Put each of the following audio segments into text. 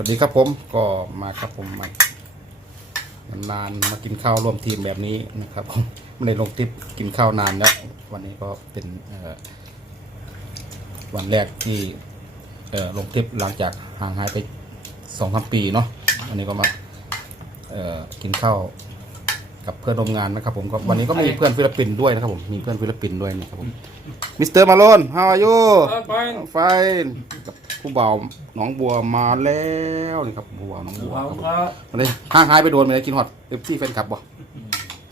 วัสดีครับผมก็มาครับผมมานานมากินข้าวร่วมทีมแบบนี้นะครับผมไม่ได้ลงทิปกินข้าวนานแล้ววันนี้ก็เป็นวันแรกที่ลงทิปหลังจากห่างหายไปสองสามปีเนาะวันนี้ก็มากินข้าว กับเพื่อนร่วมงานนะครับผมก็วันนี้ก็มีเพื่อนฟิลิปปินส์ด้วยนะครับผมมีเพื่อนฟิลิปปินส์ด้วยนี่ครับผมมิสเตอร์มาโลน how are you fine. ไฟกับผู้บ่าวหนองบัวมาแล้วนี่ครับผู้บ่าวหนองบัวครับผมวันนี้ห่างหายไปโดนไปเลยกินฮอดเอฟซีแฟนคลับบ่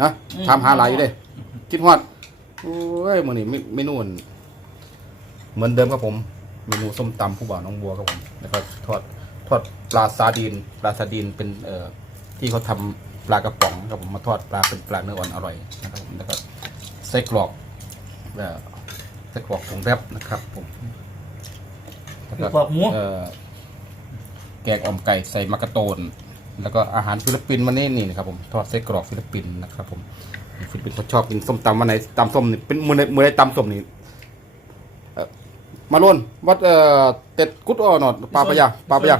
ฮะถามหาหลายอยู่เด้กินฮอดโอ้ยมื้อนี้เมเมนูอั่นเหมือนเดิมครับผมเมนูส้มตำผู้บ่าวหนองบัวครับผมแล้วก็ทอดทอดปลาซาดีนปลาซาดีนเป็นเอ่อที่เขาทำ ปลากระป๋องครับผมมาทอดปลาเป็นปลาเนื้ออ่อนอร่อยนะครับผมแล้วก็ไส้กรอกเอ่อไส้กรอกผงแรบนะครับผมแล้วก็กรอกหมูเอ่อแกงอ่อมไก่ใส่มะกะโตน แล้วก็อาหารฟิลิปปินส์มานี่นี่นะครับผมทอดไส้กรอกฟิลิปปินส์นะครับผมฟิลิปปินส์เขาชอบกินส้มตำวันไหนตำส้มนี่เป็นมือไหนมือไหนตำส้มนี่เอ่อมาล้นวัดเอ่อเต็ดกุดอ่อนอดปลาปะยาปลาปะยา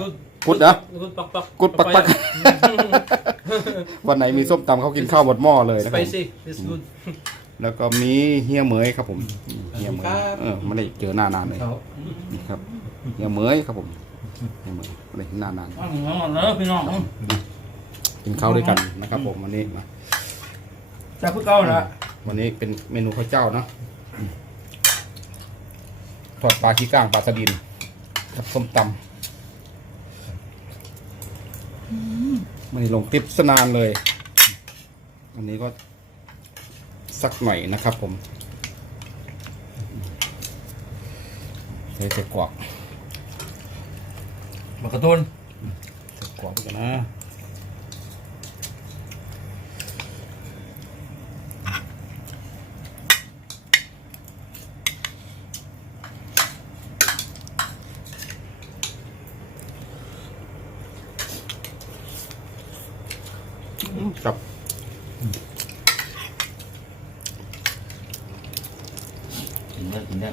กุดนะกุดปักปักกุดปักปักวันไหนมีส้มตำเขากินข้าวหมดหม้อเลยนะครับผม spicy it's good แล้วก็มีเฮียเหมยครับผมเฮียเหมยครับเออไม่ได้เจอหน้านานเลยนี่ครับเฮียเหมยครับผมเฮียเหมยไม่ได้เห็นหน้านานอ๋อเนอะพี่น้องกินข้าวด้วยกันนะครับผมวันนี้มาจะพูดเก่าละวันนี้เป็นเมนูข้าวเจ้าเนาะทอดปลาขี้ก้างปลาสะดินกับส้มตำ มันนี้ลงติปสนานเลย อันนี้ก็สักหน่อยนะครับผมเฮ้ยเจ็กกวอกบักกระตุนเจ็กกวอกไปกันนะ กับกินได้กินได้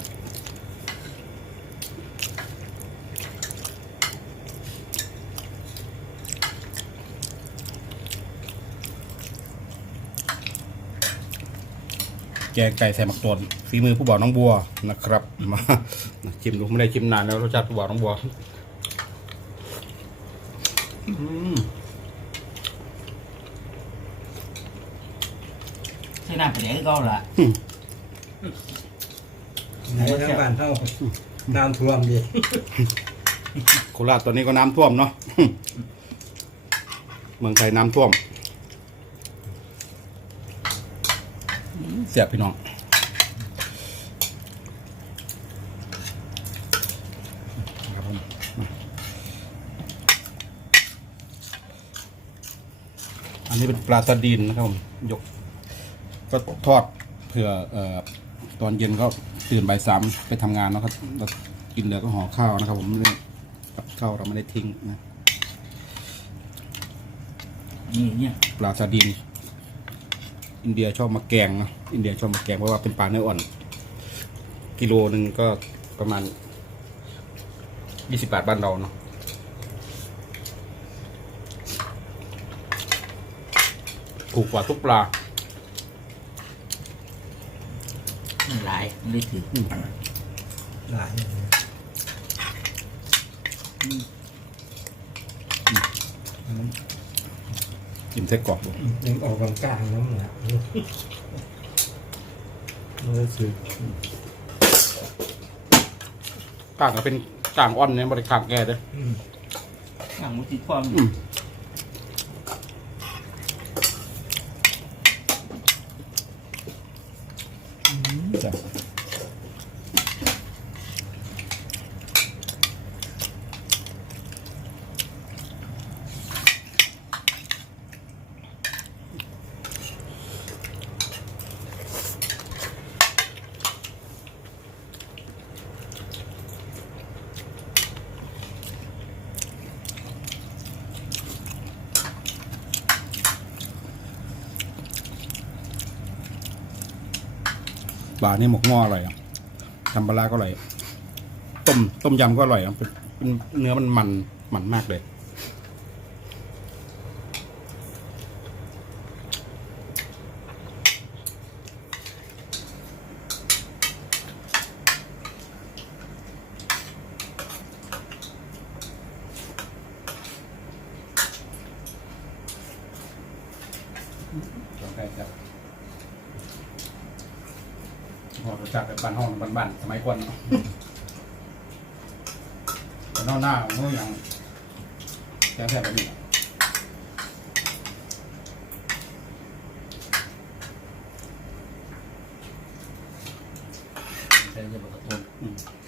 แกงไก่ใส่หมักตนฝีมือผู้บ่าวน้องบัวนะครับ มาชิมดูไม่ได้ชิมนานแล้วรสชาติผู้บ่าวน้องบัว อืม ใช่น้ำไปไหนก็เก่าละไหนน้ำบานเท่าน้ำท่วมดิโคราชตอนนี้ก็น้ำท่วมเนาะเมืองไทยน้ำท่วมเสียบพี่น้องครับผมมาอันนี้เป็นปลาสดินนะครับผมยก ก็ทอดเผื่อเอ่อตอนเย็นก็ตื่นบ่ายสามไปทำงานเนาะครับแล้วกินเหลือก็ห่อข้าวนะครับ ผมไม่ได้กับข้าวเราไม่ได้ทิ้งนะนี่เนี่ยปลาซาดิน อินเดียชอบมาแกงเนอะอินเดียชอบมาแกงเพราะว่าเป็นปลาเนื้ออ่อน กิโลหนึ่งก็ประมาณยี่สิบบาทบ้านเราเนาะถูกกว่าทุกปลา มัน หลายมันได้ถือหลายจิ้มเส้กรอกดูยังออกกลางกลางๆน้ำหนักรู้สึกกลางก็เป็นกลางอ่อนเนี่ยบริกลางแก่เลยอย่างมุติความอืม ปลานี่หมกหม้ออร่อยอะทำปลาร้าก็อร่อย ต้มต้มยำก็อร่อยอะเป็นเป็นเนื้อมันมันมันมากเลย จากแบบบ้านห้องบ้านๆสมัยก่อนเนาะแต่นอกหน้ามันก็ยังแค่แบบนี้ใช้เรื่องกระตุ้น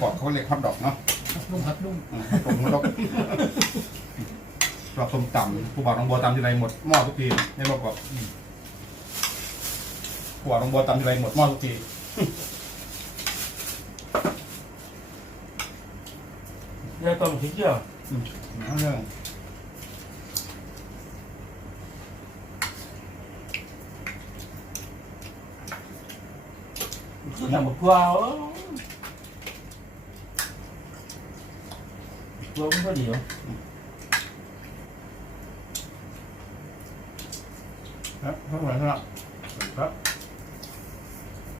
อืมที่บอกเขาเรียกฮอทดอกเนาะนุ่มครับนุ่มอืมผมฮอทดอกรอบส้มตำผู้บ่าวน้องบัวตำทีไรหมดหม้อทุกทีในรอบก็ผู้บ่าวน้องบัวตำทีไรหมดหม้อทุกทีเรื่องต้มชิ้นเดียวเอาเรื่องคือทำกับกวาว ตัวมันก็เดียว